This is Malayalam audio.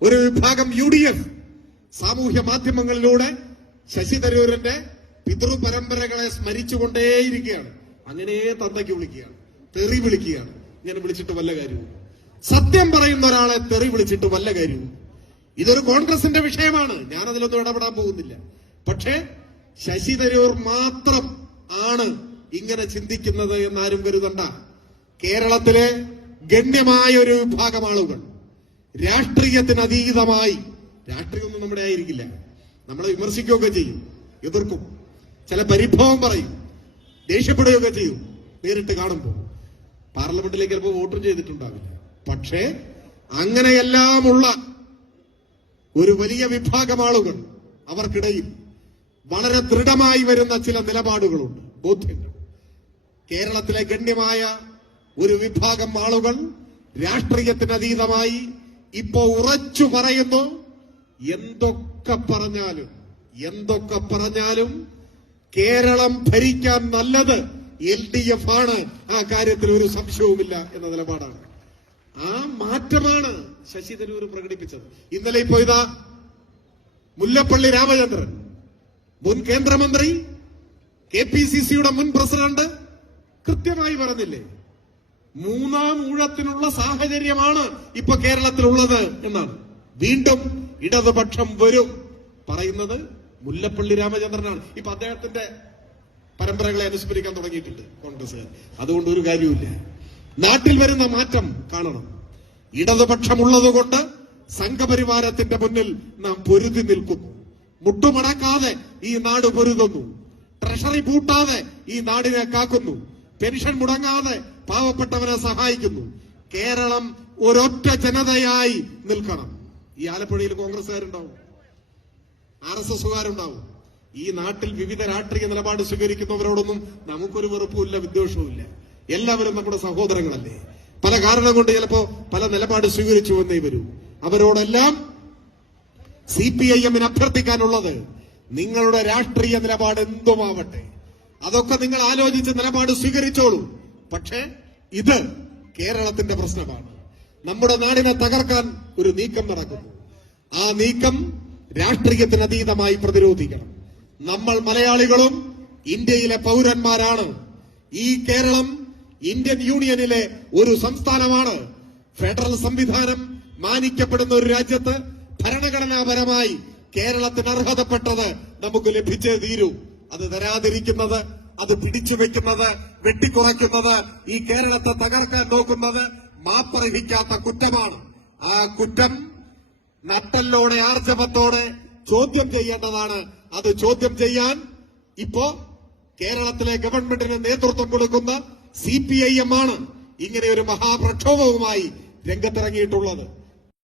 ഒരു വിഭാഗം UDF സാമൂഹ്യ മാധ്യമങ്ങളിലൂടെ ശശി തരൂരിന്റെ പിതൃപരമ്പരകളെ സ്മരിച്ചുകൊണ്ടേയിരിക്കുകയാണ്. അങ്ങനെ തന്തയ്ക്ക് വിളിക്കുകയാണ്, തെറി വിളിക്കുകയാണ്. ഇങ്ങനെ വിളിച്ചിട്ട് വല്ല കാര്യവും? സത്യം പറയുന്ന ഒരാളെ തെറി വിളിച്ചിട്ട് വല്ല കാര്യവും? ഇതൊരു കോൺഗ്രസിന്റെ വിഷയമാണ്, ഞാനതിലൊന്നും ഇടപെടാൻ പോകുന്നില്ല. പക്ഷേ ശശി തരൂർ മാത്രം ആണ് ഇങ്ങനെ ചിന്തിക്കുന്നത് എന്നാരും കരുതണ്ട. കേരളത്തിലെ ഗണ്യമായ ഒരു വിഭാഗം ആളുകൾ രാഷ്ട്രീയത്തിനതീതമായി, രാഷ്ട്രീയമൊന്നും നമ്മുടെ ആയിരിക്കില്ല, നമ്മളെ വിമർശിക്കുകയൊക്കെ ചെയ്യും, എതിർക്കും, ചില പരിഭവം പറയും, ദേഷ്യപ്പെടുകയൊക്കെ ചെയ്യും. നേരിട്ട് കാണുമ്പോൾ പാർലമെന്റിലേക്ക് ചിലപ്പോൾ വോട്ടും ചെയ്തിട്ടുണ്ടാവില്ല. പക്ഷേ അങ്ങനെയെല്ലാമുള്ള ഒരു വലിയ വിഭാഗം ആളുകൾ, അവർക്കിടയിൽ വളരെ ദൃഢമായി വരുന്ന ചില നിലപാടുകളുണ്ട്, ബോധ്യങ്ങൾ. കേരളത്തിലെ ഗണ്യമായ ഒരു വിഭാഗം ആളുകൾ രാഷ്ട്രീയത്തിനതീതമായി ഇപ്പോ ഉറച്ചു പറയുന്നു, എന്തൊക്കെ പറഞ്ഞാലും കേരളം ഭരിക്കാൻ നല്ലത് LDF ആണ്, ആ കാര്യത്തിൽ ഒരു സംശയവുമില്ല എന്ന നിലപാടാണ്. ആ മാറ്റമാണ് ശശി തരൂർ പ്രകടിപ്പിച്ചത്. ഇന്നലെ ഇപ്പോ ഇതാ മുല്ലപ്പള്ളി രാമചന്ദ്രൻ, മുൻ കേന്ദ്രമന്ത്രി, KPCCയുടെ മുൻ പ്രസിഡന്റ് കൃത്യമായി പറഞ്ഞില്ലേ, മൂന്നാം ഊഴത്തിനുള്ള സാഹചര്യമാണ് ഇപ്പൊ കേരളത്തിലുള്ളത് എന്നാണ്. വീണ്ടും ഇടതുപക്ഷം വരും പറയുന്നത് മുല്ലപ്പള്ളി രാമചന്ദ്രനാണ്. ഇപ്പൊ അദ്ദേഹത്തിന്റെ പരമ്പരകളെ അനുസ്മരിക്കാൻ തുടങ്ങിയിട്ടുണ്ട് കോൺഗ്രസുകാർ. അതുകൊണ്ട് ഒരു കാര്യമില്ല. നാട്ടിൽ വരുന്ന മാറ്റം കാണണം. ഇടതുപക്ഷമുള്ളതുകൊണ്ട് സംഘപരിവാരത്തിന്റെ മുന്നിൽ നാം പൊരുതി നിൽക്കുന്നു. മുട്ടുമടക്കാതെ ഈ നാട് പൊരുതുന്നു. ട്രഷറി പൂട്ടാതെ ഈ നാടിനെ കാക്കുന്നു. പെൻഷൻ മുടങ്ങാതെ പാവപ്പെട്ടവരെ സഹായിക്കുന്നു. കേരളം ഒരൊറ്റ ജനതയായി നിൽക്കണം. ഈ ആലപ്പുഴയിൽ കോൺഗ്രസുകാരുണ്ടാവും, RSSകാരുണ്ടാവും. ഈ നാട്ടിൽ വിവിധ രാഷ്ട്രീയ നിലപാട് സ്വീകരിക്കുന്നവരോടൊന്നും നമുക്കൊരു വെറുപ്പുമില്ല, വിദ്വേഷവുമില്ല. എല്ലാവരും നമ്മുടെ സഹോദരങ്ങളല്ലേ. പല കാരണം കൊണ്ട് ചിലപ്പോ പല നിലപാട് സ്വീകരിച്ചു എന്നേ വരൂ. അവരോടെല്ലാം CPIM അഭ്യർത്ഥിക്കാനുള്ളത്, നിങ്ങളുടെ രാഷ്ട്രീയ നിലപാട് എന്തുമാവട്ടെ, അതൊക്കെ നിങ്ങൾ ആലോചിച്ച് നിലപാട് സ്വീകരിച്ചോളൂ. പക്ഷേ ഇത് കേരളത്തിന്റെ പ്രശ്നമാണ്. നമ്മുടെ നാടിനെ തകർക്കാൻ ഒരു നീക്കം നടക്കുന്നു. ആ നീക്കം രാഷ്ട്രീയത്തിനതീതമായി പ്രതിരോധിക്കണം. നമ്മൾ മലയാളികളും ഇന്ത്യയിലെ പൗരന്മാരാണ്. ഈ കേരളം ഇന്ത്യൻ യൂണിയനിലെ ഒരു സംസ്ഥാനമാണ്. ഫെഡറൽ സംവിധാനം മാനിക്കപ്പെടുന്ന ഒരു രാജ്യത്ത് ഭരണഘടനാപരമായി കേരളത്തിന് അർഹതപ്പെട്ടത് നമുക്ക് ലഭിച്ചേ തീരൂ. അത് തരാതിരിക്കുന്നത്, അത് പിടിച്ചുവെക്കുന്നത്, വെട്ടിക്കുറയ്ക്കുന്നത്, ഈ കേരളത്തെ തകർക്കാൻ നോക്കുന്നത് മാപ്പർഹിക്കാത്ത കുറ്റമാണ്. ആ കുറ്റം നട്ടലോടെ, ആർജവത്തോടെ ചോദ്യം ചെയ്യേണ്ടതാണ്. അത് ചോദ്യം ചെയ്യാൻ ഇപ്പോ കേരളത്തിലെ ഗവൺമെന്റിന് നേതൃത്വം കൊടുക്കുന്ന CPIM ആണ് ഇങ്ങനെ ഒരു മഹാപ്രക്ഷോഭവുമായി രംഗത്തിറങ്ങിയിട്ടുള്ളത്.